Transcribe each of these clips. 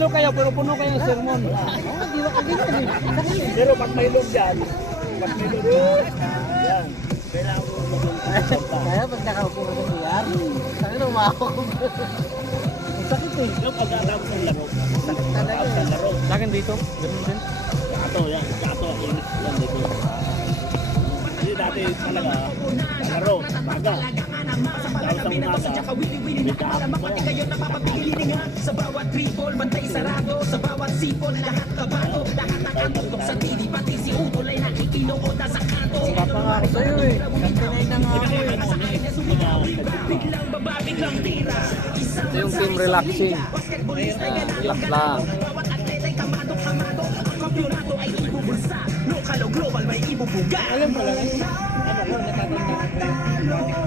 Talo kayo, pero puno kayo ng sermon. Pero pag may loob dyan, yan. Kailangan ko magsalita. Kaya pag nakaupo ka sa biyar, sabi na umahok. Sakit eh. Yung pagkatapos ng laro. Sakit talaga Sa eh. laro. Sa akin dito, ganun din. Kato, yan. Kato, inis yan dito. Kasi dati talaga, laro, baga. Tapos ang umaga, may kaapos pa yan. Sa bawat dribble, bantay sarado. Sa bawat sipol, lahat kabado. Lahat nakatutok sa TV, pati si Utol ay nakikinuod na sa kanto. Papa nga ako sa'yo eh. Kantinay na nga ako eh. Biglang baba, biglang tira. Ito yung team relaxing. Relax lang. Bawat atlet ay kamado-kamado. Ang kampyonato ay ibubulsa. Local o global may ibubuga. Alam ko lang, ano ko, natatanda ko yung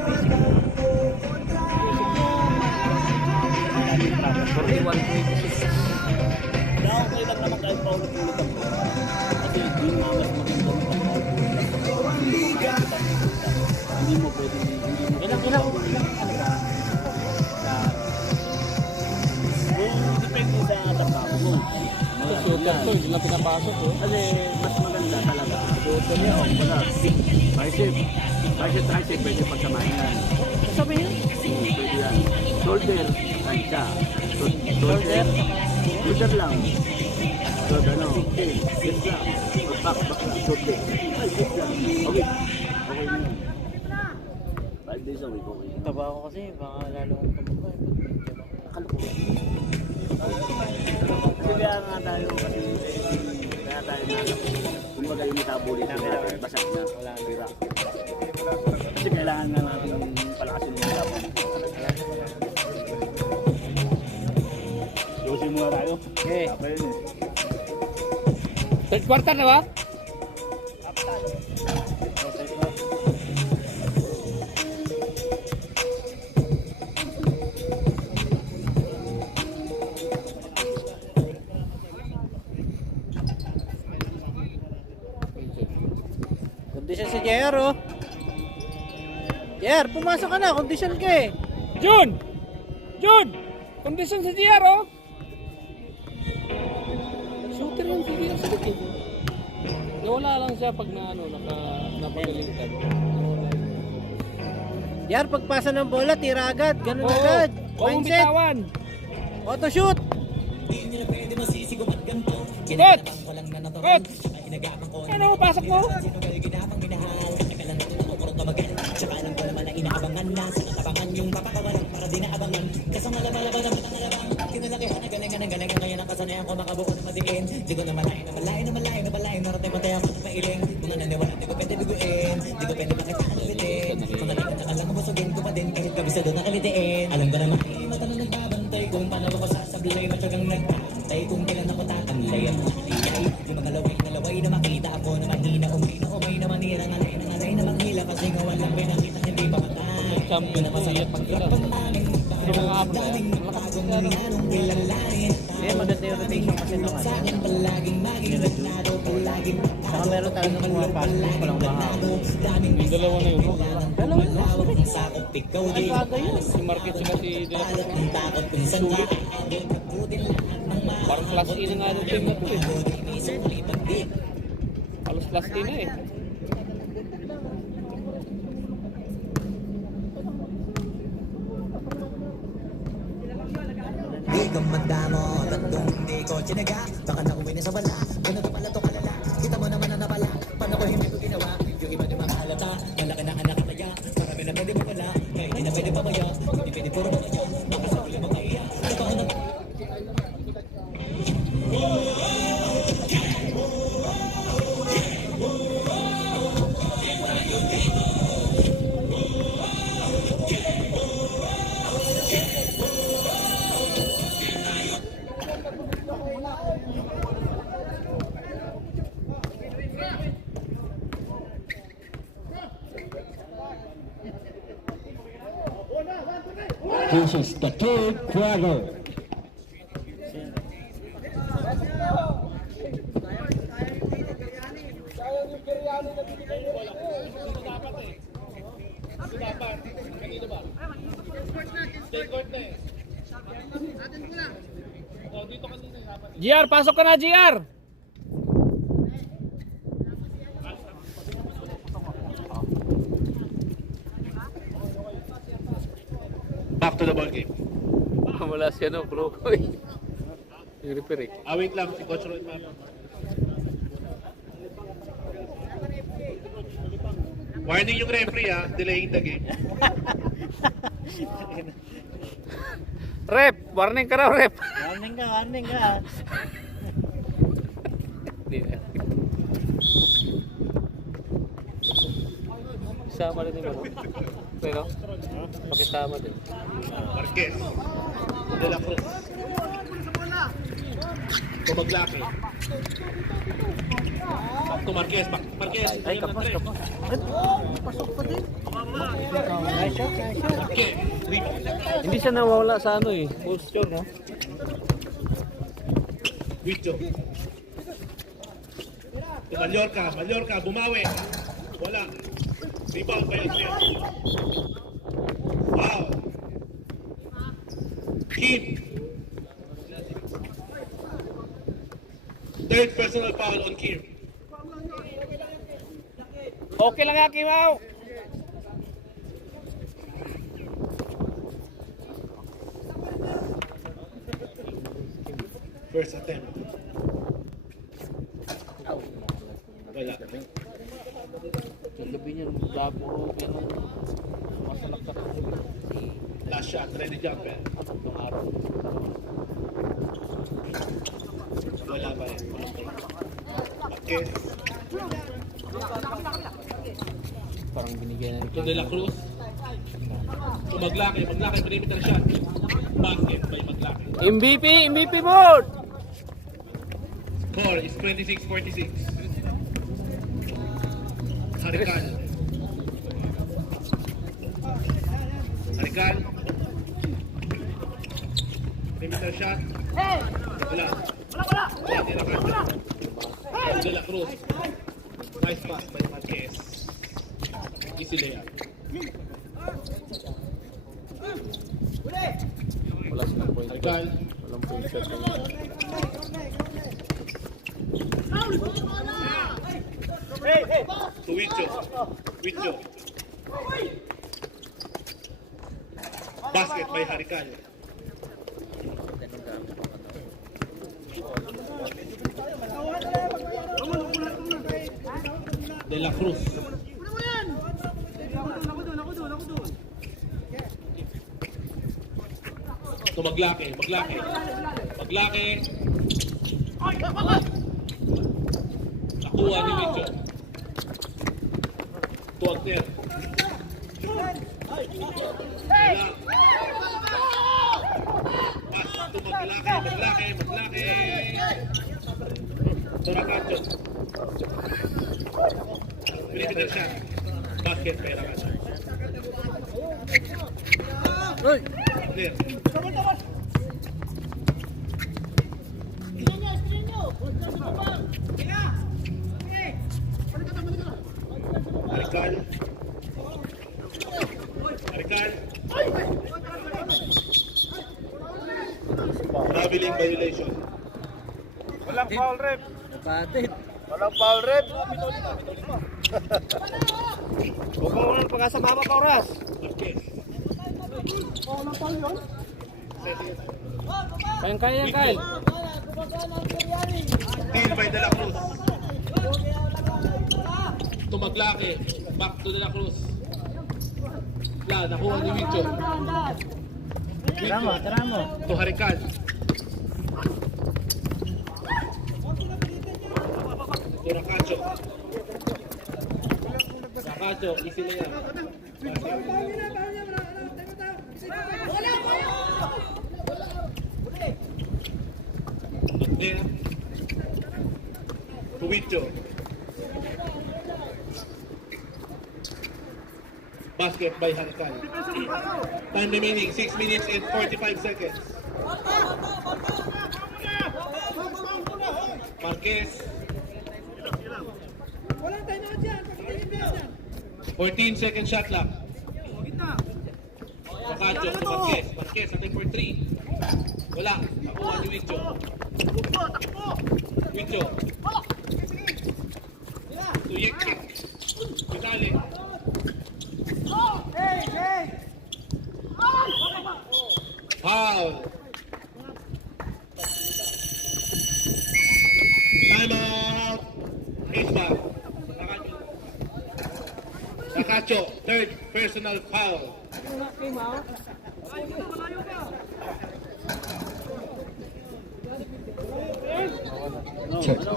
41-26. okay lang naman kahit paulit-ulit ang bola. Kasi yung mga mas maganda ng paulit-ulit. Hindi mo pwede, hindi mo Ilang kung depende sa trabaho mo. Ito, shooter to, hindi lang pinapasok oh. Kasi mas maganda talaga. Shooter niya, o wala. Bicep, tricep, pwede pagsamahin yan. Sabi yun? Pwede yan. Shoulder, kancha. Shoulder lang. So, ano, okay, yes lang. Back lang, shoulder. Ay, yes lang. Okay. Okay na yun. 5 days a week, okay. Taba ako kasi, baka lalo akong tumaba. Kasi kaya nga tayo, kasi kaya tayo na kumbaga yung metabolism natin, basag na, wala nira. Kasi kailangan nga natin palakasin yung metabolism. Yosin muna tayo. Okay. Apa yun eh. Third quarter na ba? Kondisyon si JR oh. JR, pumasok ka na. Kondisyon ka eh. Jun! Jun! Kondisyon sa GR oh! Shooter yung si GR sa likid. Nawala lang siya pag na ano, napagalitan. JR, pagpasa ng bola, tira agad. Ganun Oo, agad. huwag mong Mindset. bitawan. Auto shoot. Good! Good! Ano mo, pasok mo? Alam ko naman ay mata na nagbabantay kung paano ako sasablay matyagang nagtatay kung kailan ako tatanlay at matiyay yung mga laway na laway na makita ako na mahina umay na manira ngalay na manghila kasi nga walang pinakita hindi pa matay Champion na masayat pagkirap ang aming daming bagong nanong kilalanin Eh, maganda yung rotation kasi nung sa akin palaging magignado palaging Saka meron talaga pumapasok ko lang mahaba. daming Yung dalawa na yun. Dalawa yun. lawak ng sakop ikaw Ay, din bagay yun. Si Marquez sila si De La alat ng takot kung saan ka butin lahat ng mga Parang class A na nga ng team na to eh. Halos class A na eh. Di ko magdamo, tatlong hindi ko tinaga baka nakuwi na sa wala, kung na pala to kalala kita mo naman ang napala, paano ko hindi ko ginawa yung iba di makahalata, malaki na anak kaya marami na pwede mo wala, kaya hindi na pwede pabaya hindi pwede puro mamaya, baka sa uli makaiya ito na This is the third quarter. Dito kanina. GR, pasok ka na, GR! Back to the ball game. Wala siya, no, bro. Yung referee. Wait lang, si Coach Roy. Warning yung referee delaying the game. Rep! Warning ka raw, rep! Warning ka. Isama rin yung ano. Pero, pakisama din. Marquez. De La Cruz. Kumaglaki. Back to Marquez. Marquez. Ay, kapos. Pasok pa din. Nice shot. Marquez. Rebound. Hindi siya nawawala sa ano eh. Posture, no? Wicho. To Mallorca. Bumawi. Wala. Rebound by Osmer. Wow. Kim. Third personal foul on Kim. Okay lang yan, Kimaw! First attempt. Wala. Sa gabi niya, magdapuro, gano'n. Masalaktak ako. Last shot, ready jumper. Tatlong araw. Wala pa rin. Okay. Parang binigyan na To De La Cruz. To Maglaki, perimeter shot. Basket by Maglaki. MVP board! Score is 26-46. Harikan. Perimeter shot. Wala. De La Cruz. Nice pass by Marquez. Easy layup. Wala silang point. Harikan. Walang point shot. To Wicho. Basket by Harikan. De La Cruz. To Maglaki. Nakuha ni Wicho. To Agner. Wala. Pass to Maglaki. To Racacho. Perimeter shot. Basket by Racacho. Clear. Harikan. Traveling violation. Kapatid. Walang foul, rep! Huwag mo unang pagkasama ka, oras! Marquez. Kaya yan, Kyle! Deal by De La Cruz. To Maglaki. Back to De La Cruz. Nakuha ni Wicho. Tara mo. To Harikan. To Racacho. Easy na yan. Agner. To Wicho. Basket by Harikan. Time remaining 6 minutes and 45 seconds. Marquez. 14 second shot clock. Racacho to Marquez. Marquez, ating for 3. Wala. Nakuha ni Wicho. Wicho. Tuyek. Pinali. Foul. Time out. H-back. Nakacho. Third personal foul. No, ano?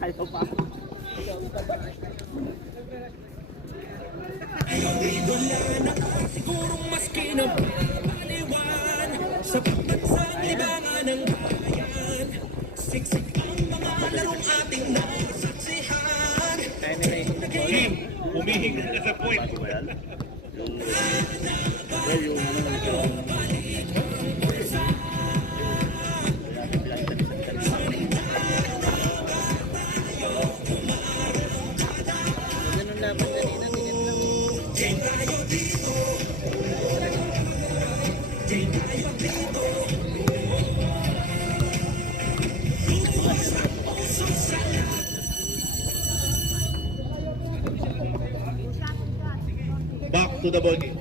Ayaw pa. Sigurong mas kinapaliwan sa pagbansang libangan ng bayan. Siksik ang mga larong ating nasaksihan. Team, humihinga na sa point. Bago ba yan? Yung Ganun laban kanina, ganyan lang. Back to the ball game.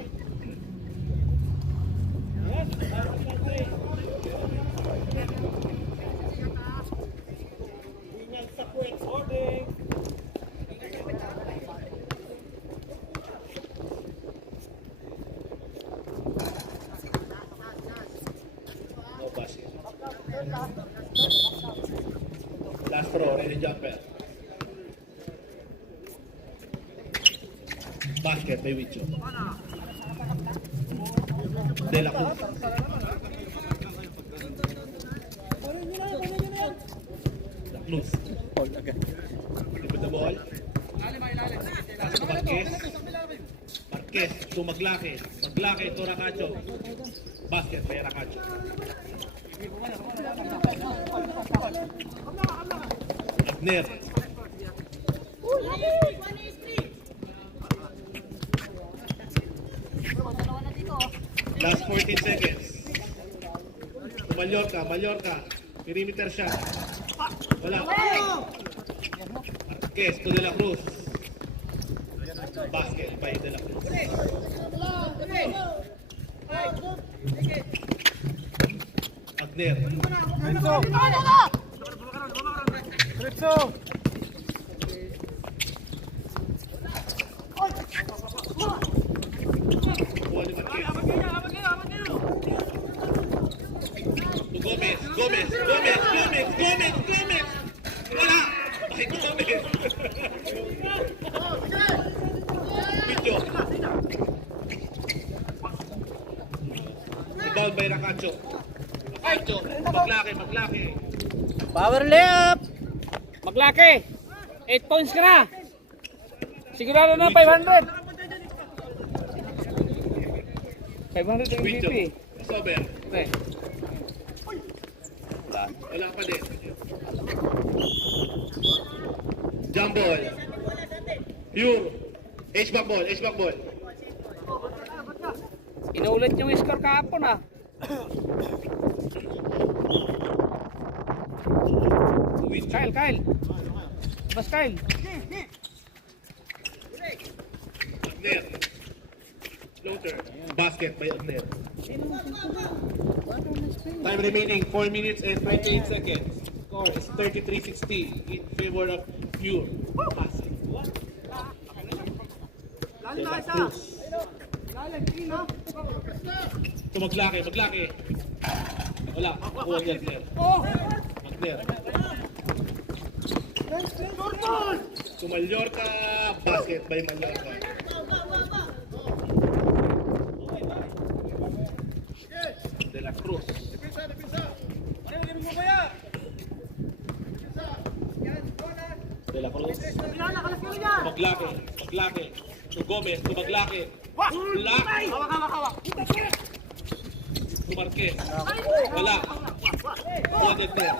No passing. Last throw, ready jumper. Basket by Wicho. De La Cruz. La Cruz. With the ball. Pass to Marquez. Marquez to Maglake. Maglake to Racacho. Basket by Racacho. Abner. Last 14 seconds. To Mallorca. Perimeter shot. Wala. Marquez to De La Cruz. Basket by De La Cruz. Abner. Kuha ni Marquez. To Gomez. Wala. Ay, Gomez. Picho. Rebound by Racacho. Maglaki. Power layup! Maglaki! 8 points ka na! Sigurado na 500! 500 yung Picho. MVP. Sober. Okay. Wala pa din. Jump ball. Pure. H-back ball. Inuulit yung score kahapon ah. Kyle. Bas Kyle. Abner. Floater. Basket by Abner. Time remaining 4 minutes and 28 seconds. Score is 33-60 in favor of Pure. Passing. De La Cruz. To Maglaki. Wala. Nakuha niya Abner. Abner. To Mallorca. Basket by Mallorca. De La Cruz. De La Cruz. Maglaki. To Gomez. To Maglaki. Hawak. To Marquez. Wala. Kuha ni Abner.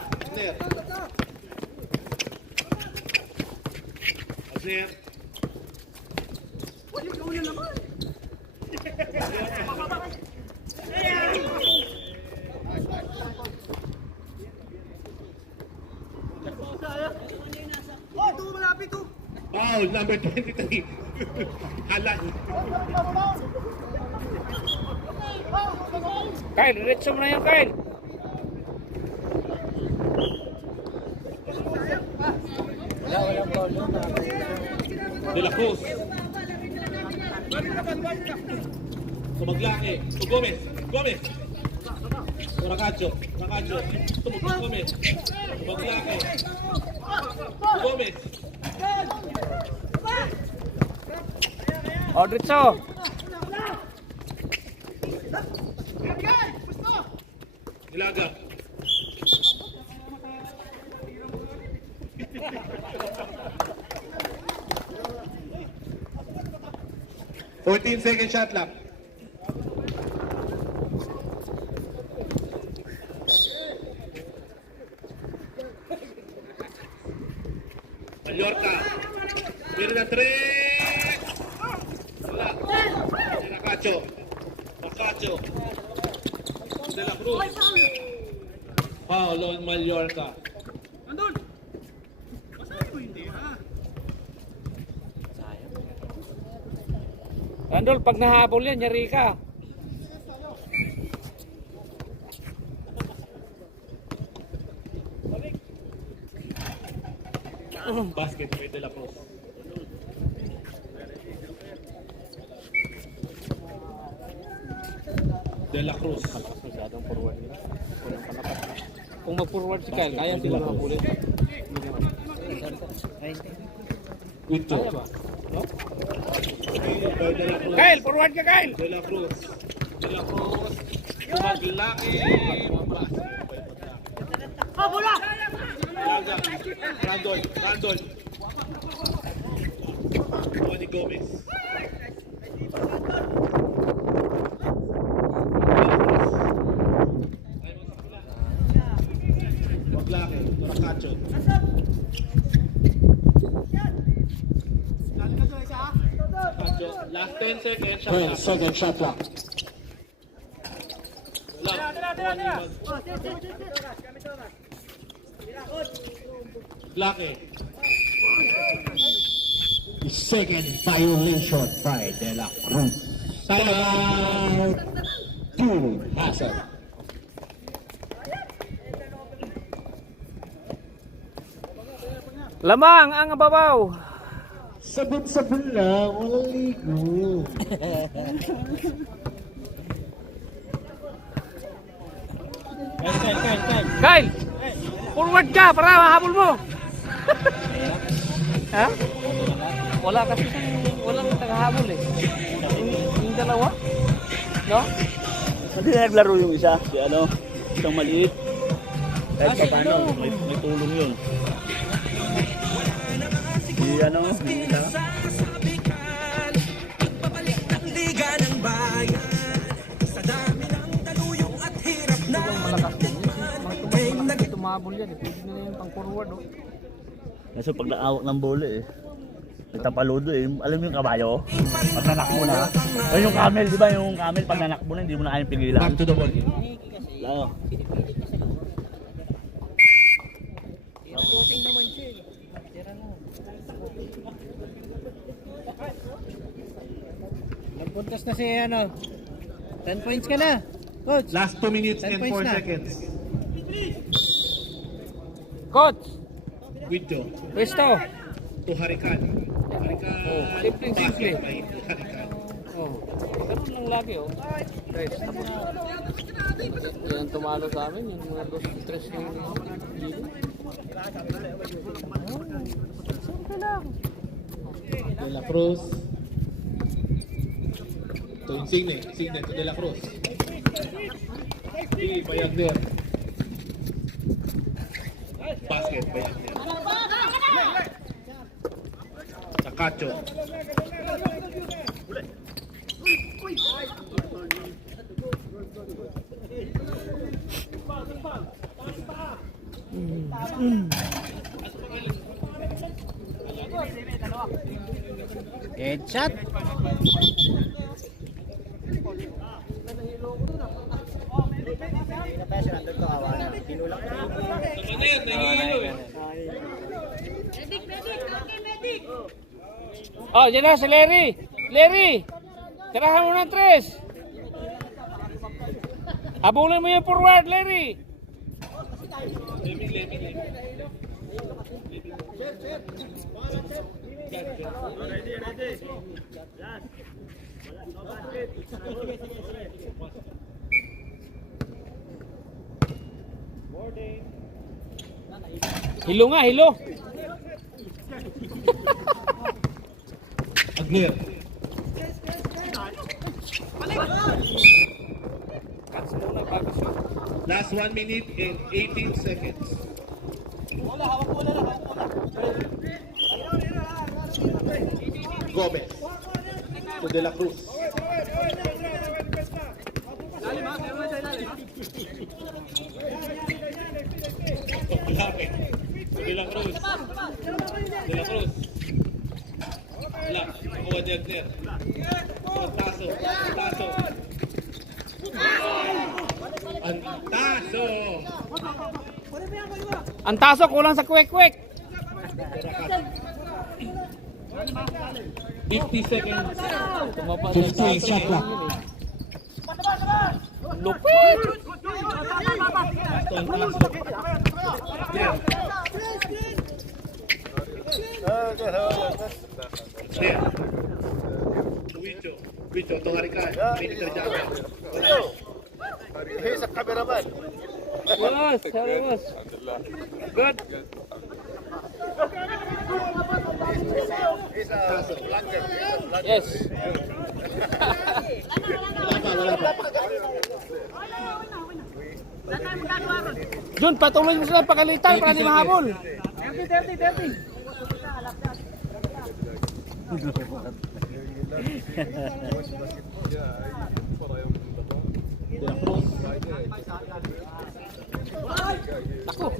Foul number 23. Halan. Kyle, diretso mo na yan, Kyle. Walang ball yun. De La Cruz. Sumaglaki. Gomez. Gomez. Rakacho. Rakacho. Gomez. Sumaglaki. Gomez. O, diretso. Nilaga. Second shot clock. Mallorca. Meron na 3. Wala. Rakacho. Rakacho. De La Cruz. Foul on Mallorca. Randol, pag nahabol yan, yari ka. Basket by De La Cruz. De La Cruz. Masyadong forward nila. Walang panapat. Kung mag-forward si Kyle, kaya sila mahabulin. With two. Kaya ba? No? By De La Cruz. Kyle, forward ka, Kyle! De La Cruz. De La Cruz. Maglaki. Bola! Randol. Randol. Tony Gomez. Maglaki. Rakacho. Rakacho. Last 10 seconds. 10 second shot clock. Blake. Second violation by De La Cruz. Timeout. Two Hasan. Lamang ang babaw. Sabon-sabon lang, walang ligo. Kyle, forward ka para mahabol mo. Ha? Wala kasi walang tagahabol eh. Yung dalawa? No? Hindi na naglaro yung isa, si ano, isang maliit. Kahit pa paano, may tulong yun. Si ano, yung isa. Tumahabol yan eh. Pwede na yung pang forward oh. Kasi pag naawak ng bola eh, nagtapaludo eh. Alam mo yung kabayo? Pag nanakbo na. O yung camel, di ba? Yung camel pag nanakbo na, hindi mo na kayang pigilan. Back to the ball game. Lalo. Nagpuntas na si ano. 10 points ka na. Coach. Last 2 minutes 10 and points 4 na. seconds. Coach, Video pwesto. to Harikan. Harikan. Simple. Basket by Harikan. Oh. Ganun lang lagi oh. Tres. Tapos yan tumalo sa amin. Yung mga 2-3 yung dito. Simple lang. De La Cruz. To Insigne. Insigne to De La Cruz. Bayagner. Basket Bayagner. Sakacho. Headshot. Ano yan? Nahihilo eh. Oh, dyan na si Larry. Larry, tirahan mo ng 3. Habulin mo yung forward, Larry. Hilo nga, hilo. Aglir. Cuts muna bago siya. Last 1 minute and 18 seconds. Gomez to De La Cruz. Malapit. De La Cruz. De La Cruz. Wala. Nakuha ni Agner. Antaso. Antaso. Antaso. Ang taso, kulang sa kwek-kwek. 50 seconds. Tumapa 15 shot clock. Lupit. Antaso. Yeah. Yeah. Wicho. Wicho, tuhari ka. May terjaga. Boss, sorry boss. Good. Yes. Jun, patuloy mo sila pakalitan para di mahabol. 30.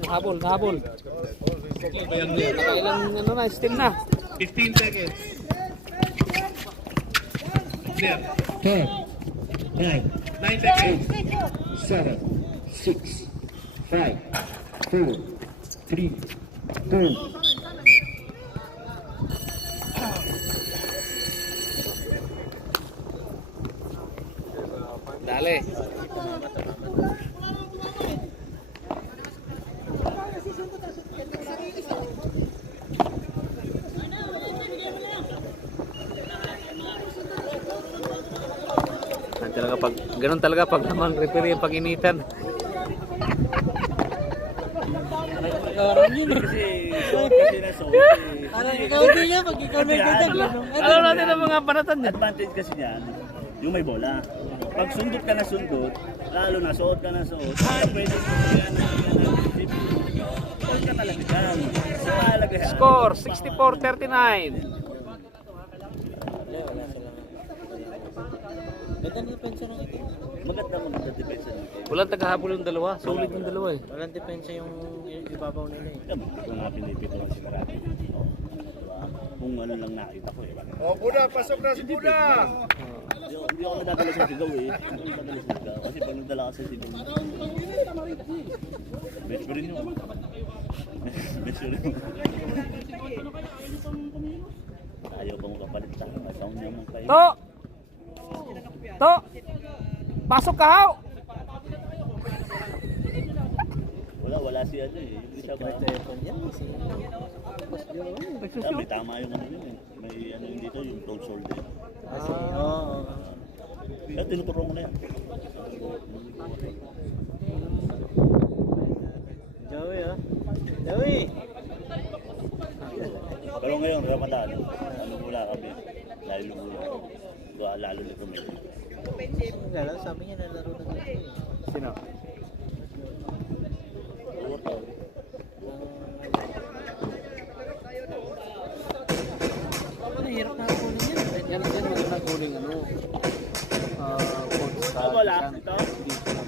Ako, nahabol. Nakailang ano na, still na. 15 seconds. There. 10, 9, 9 seconds. 7, 6, 5, 4, 3, 2, Dale. Talaga pag ganun talaga pag naman referee pag initan. Ikaw din niya, pag ikaw nagdadag. Alam natin ang mga panatan niya. Advantage kasi niyan, yung may bola. Pag sundot ka na sundot, lalo na suot ka na suot, pwede mo yan ka talaga dyan. So, mahalaga yan. Score 64-39. Maganda depensa nito. Walang tagahabol yung dalawa. Solid yung dalawa eh. Walang depensa yung ibabaw nila eh. Yan, kung nga pinipituan si Karate. Diba? Kung ano lang nakita ko eh. Oh, Buda, pasok na si Buda. Hindi ako nadadala sa sigaw eh. Hindi ako nadadala sa sigaw. Kasi pag nagdala ka sa sigaw, best ko rin yun. Best ko rin yun. Ayaw bang kapalit sa akin. Sound niya mong kayo. To! Pasok ka haw! Wala si ano eh. Yung isa ba? May tama yung ano yun eh. May ano yun dito, yung cold shoulder. Oo. Kaya tinuturo mo na yan. Joey ah. Joey! Pero ngayon, Ramadan, ano mula kami, lalo na kami. Ang galaw, sabi niya nalaro na dito eh. Sino? Hirap na ako nun yan. Yan magandang huling ano. Coach sa Wala, isang ito? exhibition.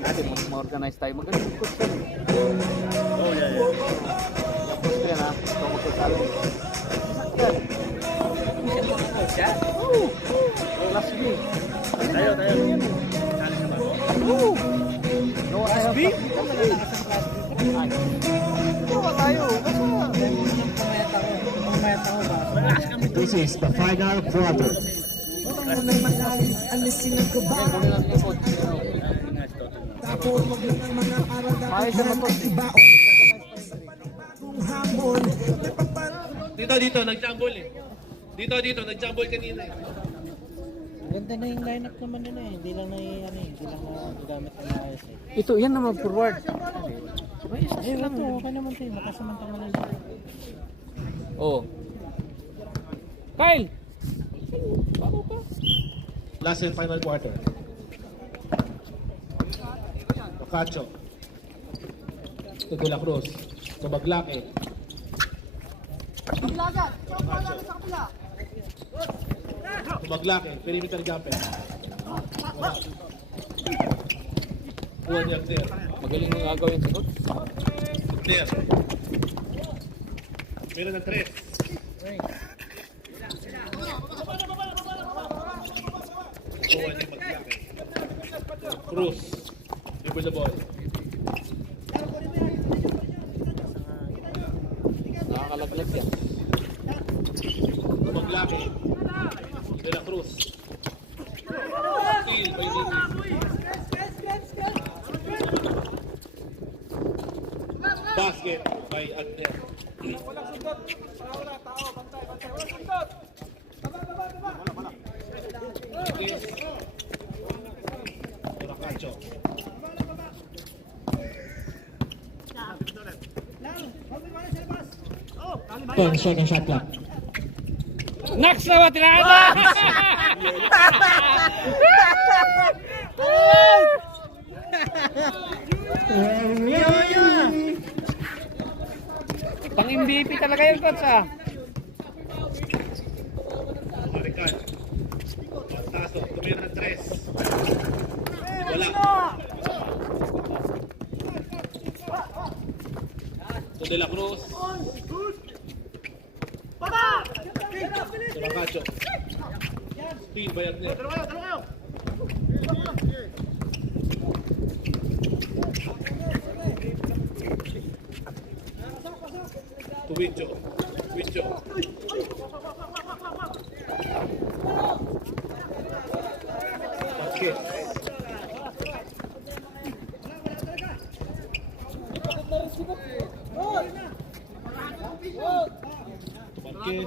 Kasi mas ma-organize tayo. Magandang coach yan. Oh, yeah. Coach ko yan ha. Ito magkasalo. Siya? Oo. Last week. Tayo. Oo. No, I have Tawa tayo. Basta, pangmeta ko ba? This is the final quarter. Ayos na mag-coach. Dito, nag-jumble eh. Dito, nag-jumble kanina eh. Ganda na yung lineup naman nila eh. Hindi lang gamit ang ayos eh. Ito, yan naman forward. Ay, ito, okay naman tayo. Nakasamantala na lang. Oh. Kyle! Last and final quarter. Ocacho. To De La Cruz. To Baglake. To Baglake. Perimeter jumper. Wala. Juan Yagder. Magaling yung gagawin sa coach. Yagder. Meron ng 3. Juan yung Baglake. Cruz. Dribble the ball. Nakakalaglag yan. Baglake. De La Cruz. Steal by Nini. Basket by Agner. Ocacho. 10 second shot clock. Next na ba? Tirahan na! Pang MVP talaga yun, coach ah. Marical. Taso. Tumira ng 3. Wala. To De La Cruz. To Ocacho. Steal by Agner. To Wicho. Basket. Marquez.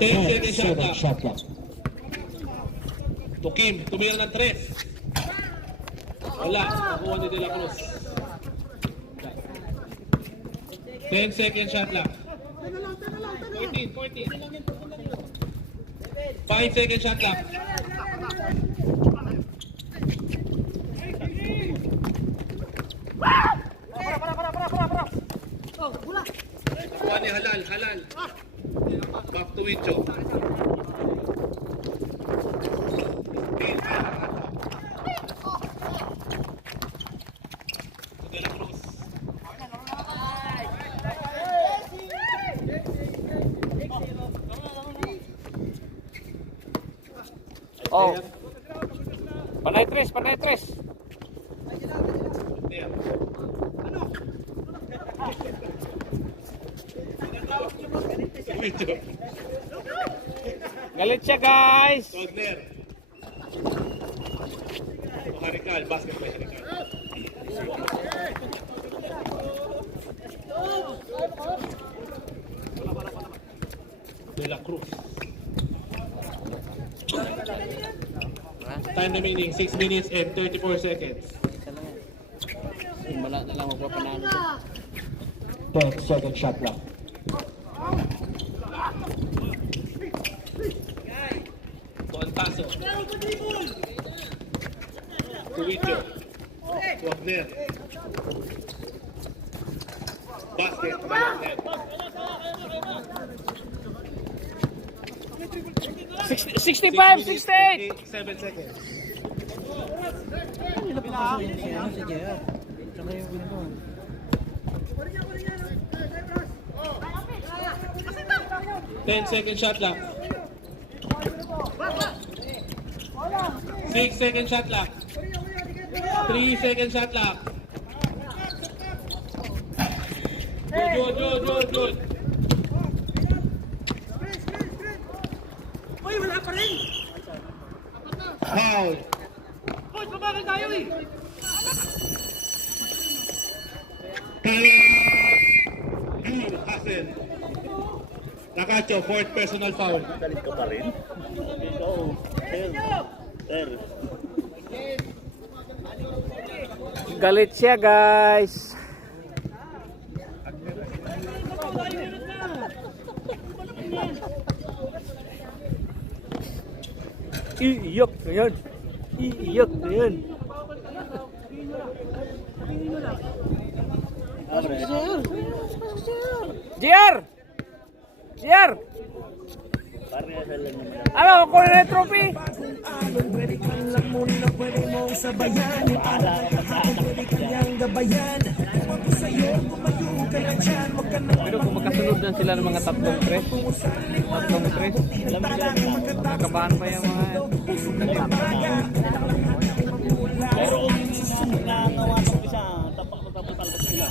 10 second shot clock. To Kim. Tumira ng 3. Wala. Nakuha ni De La Cruz. 10 second shot clock. 14. 5 second shot clock. Nakuha ni Halal. Back to Wicho. De La Cruz. Oh. Panay tres. There. Wicho. Galit siya, guys. Todler. Marical. Basket by Marical. De La Cruz. Time remaining 6 minutes and 34 seconds. Wala na lang magpapanalo. 10 second shot clock. To Antaso. To Wicho. To Agner. Basket by Agner. 65, 68. 7 seconds. Hindi na papasukin si JR. Tsaka yung ano. 10 second shot clock. 6 second shot clock. 3 second shot clock. Good. Foul. Good, Hassel. Nakacho, fourth personal foul. Galit ka pa rin. Ikaw, sir. Galit siya, guys. Iiyak na yan. Iiyak na yan. JR! JR! Parehasal lang naman. Ano, kunin na yung trophy? Pero kung magkasunod na sila ng mga tatlong tres, nakakabahan pa yung mga Pero nangangawa pang isa, tapak na tapos talaga sila.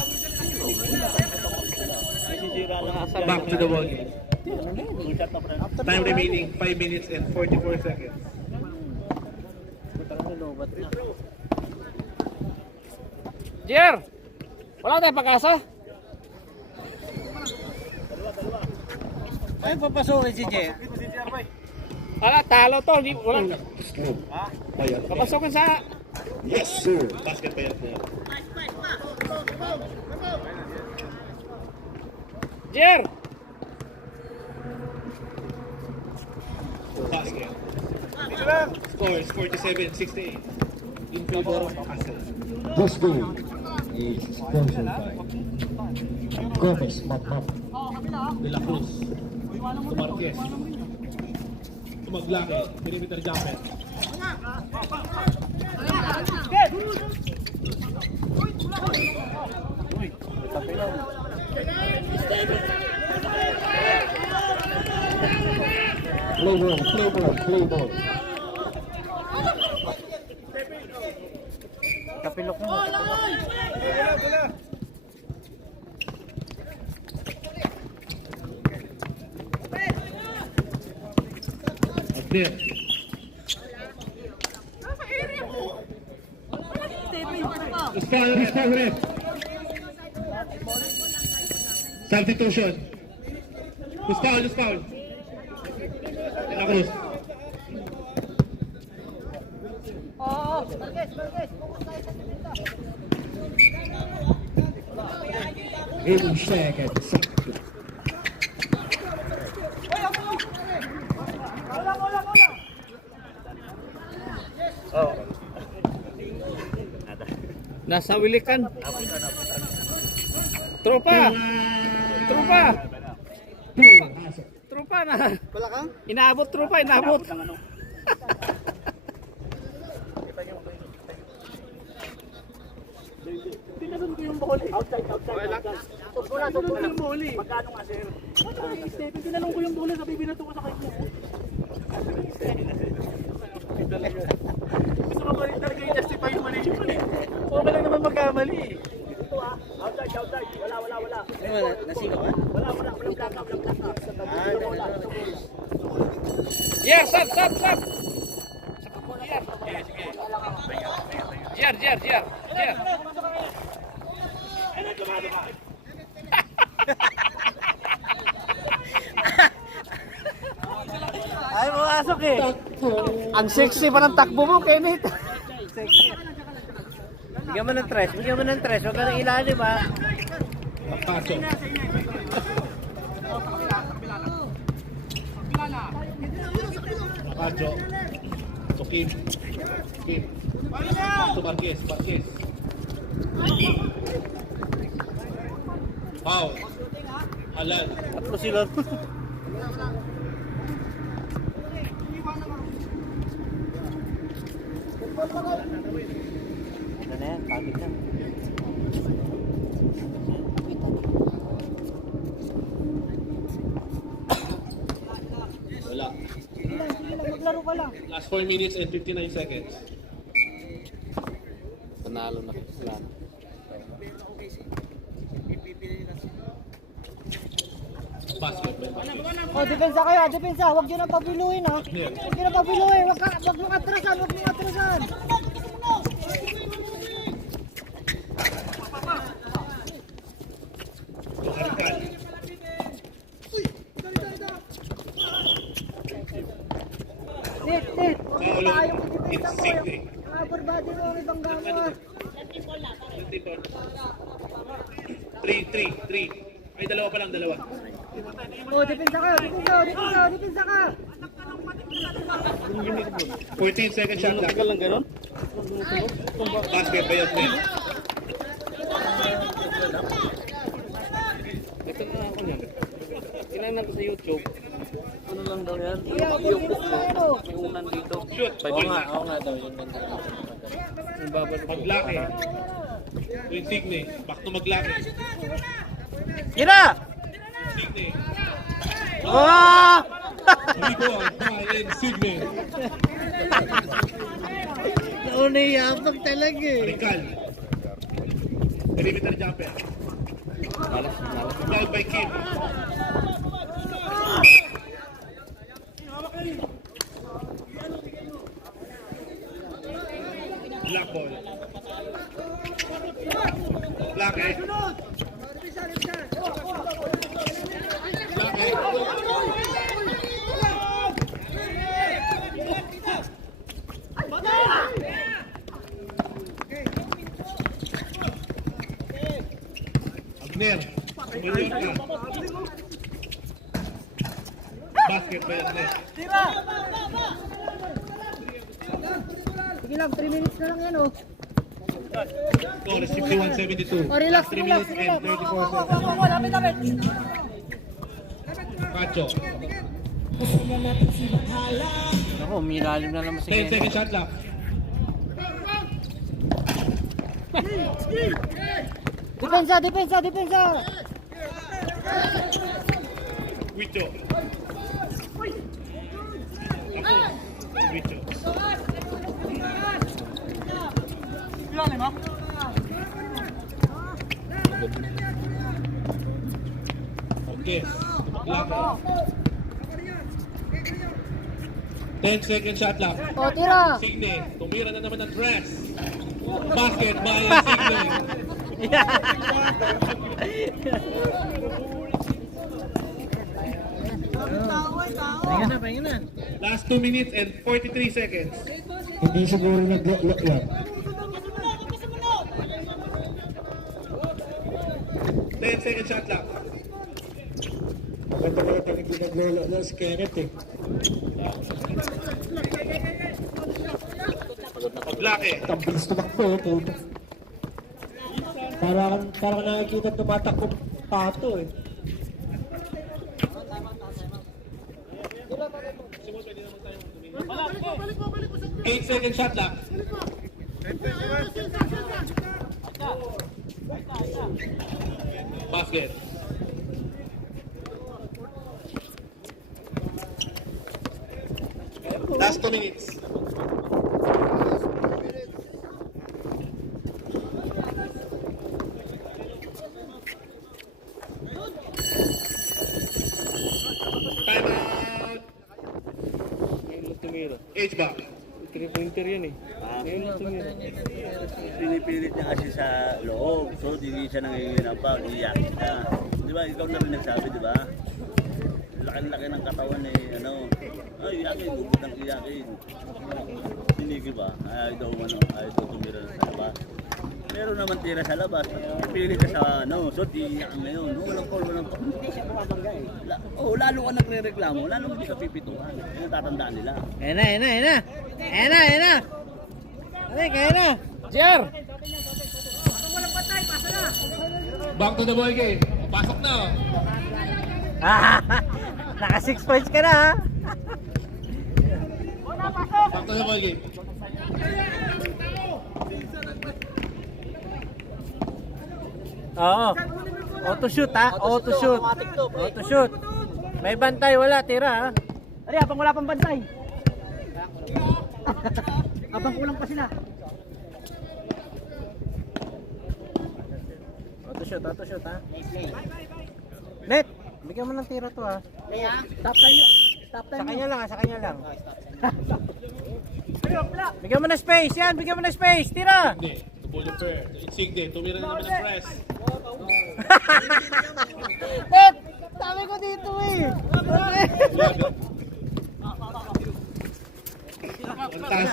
Masisira lang ang Back to the ball game. shot na friend. Time remaining 5 minutes and 44 seconds. JR! Wala tayong pag-asa? Ay, papasukin si Jay. Wala, talo to. Wala. Papasukin sa... Yes, sir. Basket pa yan. JR! Basket. Score is 47-68 in favor of Hassel. This game is sponsored by Gomez Matmat. De La Cruz. Tumarques. Tumaglaki. Perimeter jumper. Play ball. Kapilok mo. There. It's foul, ref. Substitution. It's foul. De La Cruz. In seconds. Nasa Wilikan. Tropa na. Wala kang? Inaabot. Tinanong ko yung ball. Outside. Wala yung ball. Magkano nga, sir? Tinanong ko yung ball. Sabi, binato ko sa kanya. Gusto mo ba rin talaga i-justify yung mali yung mali? Oo ka lang naman magkamali. Ito outside. Wala. Nasigaw ka? Wala. Walang plaka. Yeah, sab. JR. Ay, pumasok eh. Ang sexy pa ng takbo mo, Kenneth. Bigyan mo ng tres. Huwag ka nang ilalim ha. Paso. Nakacho. So Kim. To Marquez. Foul. Alan. Tatlo sila. Ano na yan? Pagod na. Wala. Maglaro ka lang. Last 4 minutes and 59 seconds. Panalo na. Wala na. Basketball. Oh, depensa kayo, depensa. Huwag nyo na pabiluin, ha? Huwag nyo na pabiluin. Huwag mong atrasan, huwag mong atrasan. Arcal. Net, net. Paulo. Tayong depensa It's ko. Signy. Upper body mo ang ibang gamo, ha? 3. Ay, dalawa pa lang, dalawa. Oh, depensa kayo, depensa ka. 14 second shot lang. Tagal lang ganun? Basket ba yun, Net? Ito na ako niyan. Kailangan ko sa YouTube. Ano lang daw yan? Yeah, Yung book depensa mo. kayo. May unan dito. Shoot. Oo nga daw. Yung ganda. Yung babalik. Maglaki. Yung Signy. Back to maglaki. Tira! Signy. Oh! Rebound by Signy. Nauna yapag talaga, eh. Arcal. Perimeter jumper. Malas. Foul by Kim. Black ball. Black eh. Black eh. Agner. Sumunod ka. Basket ba yan, Agner? Sige lang, 3 minutes na lang yan, oh. Score is 51-72. Oh, relax, Last 3 relax, minutes and 34 seconds. Pacho. Ako, umilalim na naman si 10 second shot lang. Depensa. Wicho. Ako. Wicho. Okay. Laban. 10 second shot lang. Oh, tira. Signe. Tumira na naman ng dress. Basket by Signe. Pahinga na. Last 2 minutes and 43 seconds. Hindi siguro nag-lock yan. 10 second shot lang. Maganda hindi nag-lock na si Kenneth eh. Paglaki. Ang bilis tumakbo eh. Puto. Parang nakikita tumatakbo pato eh. 8 second shot lang. Basket. Last 2 minutes. Time out. Ngayon lang tumira. H-back. 3-pointer yan eh. Ngayon lang tumira. Pinipilit niya kasi sa loob. So, hindi siya nanginginapag. Iyakin siya. Di ba? Ikaw na rin nagsabi, di ba? Laki-laki ng katawan eh. Ano? Ay, iyakin. Bukod ng iyakin. Hindi ba? Ayaw daw tumira sa labas. Meron naman tira sa labas. Pipilit ka sa ano. So, iyakin na yun. Walang call. Hindi siya bumabangga eh. Lalo ka nagre-reklamo. Lalo hindi ka pipituhan. Yung tatandaan nila. Ayan na. Kaya na. Jer! Back to the ball game. Pasok na. Naka 6 points ka na, ha? Back to the ball game. Oo. Auto shoot, ha? Auto shoot. May bantay, wala. Tira, ha? Ari, abang wala pang bantay. Abang kulang pa sila. Auto shoot, ha? Net! Bigyan mo ng tira to ha. Stop time. Stop Sa time. kanya lang ha, sa kanya lang. Bigyan mo ng space, yan. Bigyan mo ng space. Tira. Hindi. Tubulo per. Insigne. Tumira na naman ng press. Pep! Sabi ko dito eh.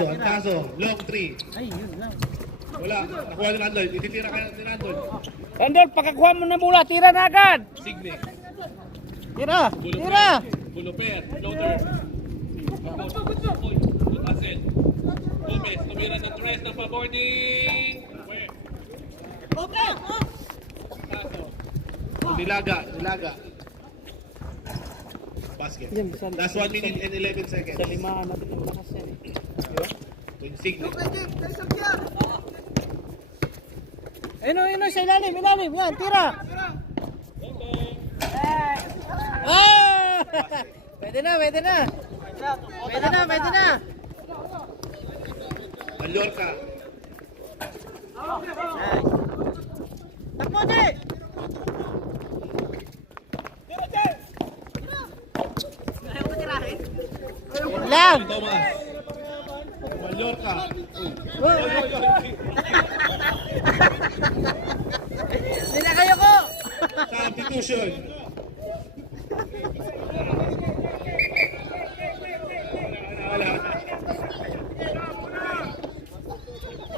Ang taso. Long 3. Ay, yun lang. Wala. Nakuha ni Nandol. Ititira ka ni Nandol. Randol, pagkakuha mo ng bola, tira na agad! Signe. Tira. Tubulo Tira. Tubulo per. Floater. Hassel. Gomez. Tumira ng tres ng paboarding. Taso. Nilaga. Basket. Last 1 minute and 11 seconds. Sa limahan natin ang lakas yan eh. Insigne. Ayun, sa ilalim. Yan, tira. Ah! Pwede na. Mallorca. Takbo, Di! Yun lang! Thomas. Mallorca. Hindi na kayo ko! Substitution.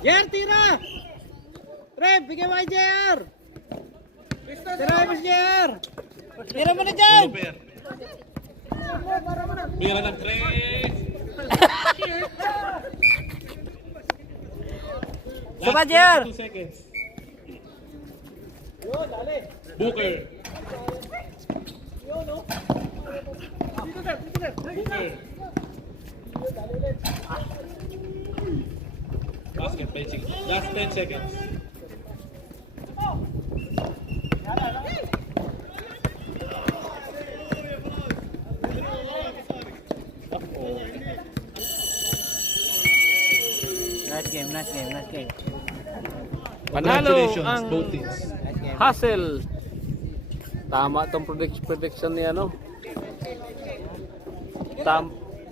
JR, tira! Reb, bigyan mo kay JR! Tira mo si JR! Tira mo na dyan! Super. Mira ng tres. Saba, JR! 2 seconds. Booker. Basket benching. Last 10 seconds. Nice game. Panalo Congratulations, ang both teams. Hassel. Tama tong prediction ni ano.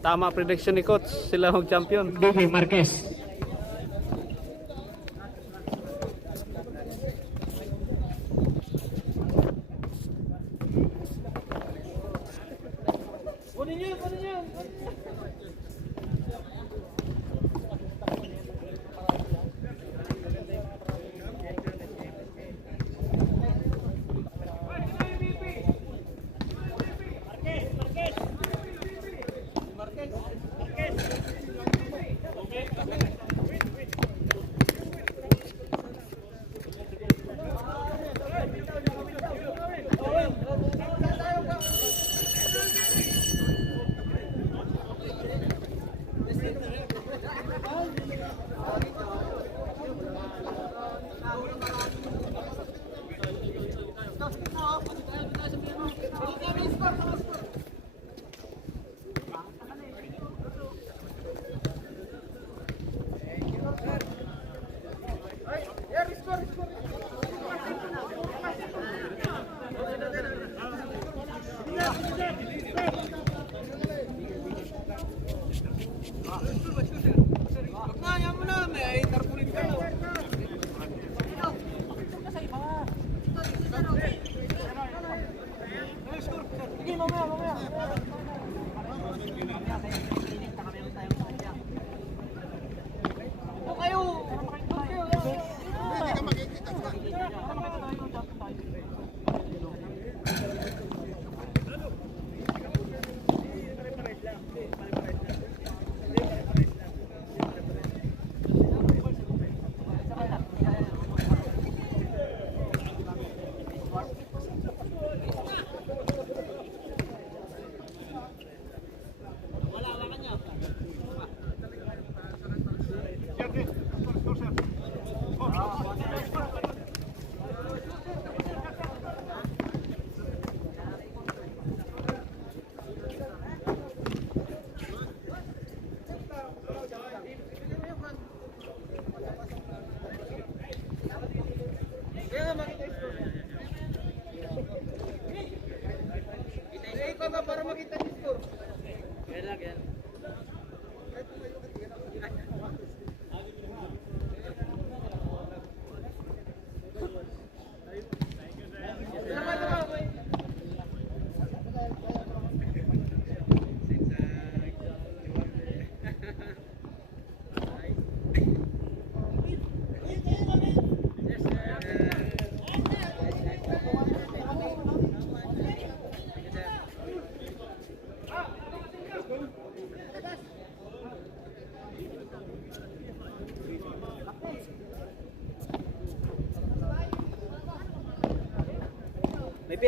Tama prediction ni coach, sila ang champion. BB Marquez.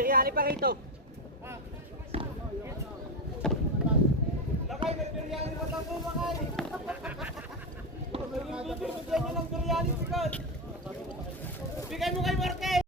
biryani pa rito. Lakay, may biryani pa lang po, Lakay. Bigyan niyo ng biryani si God.